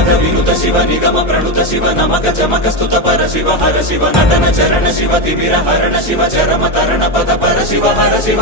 निगमक विनुत शिव निगम प्रणुत शिव नमक चमक स्तुत पर शिव हर शिव नटन चरण शिव तिमिर हरण शिव चरम तरण पद पर शिव हर शिव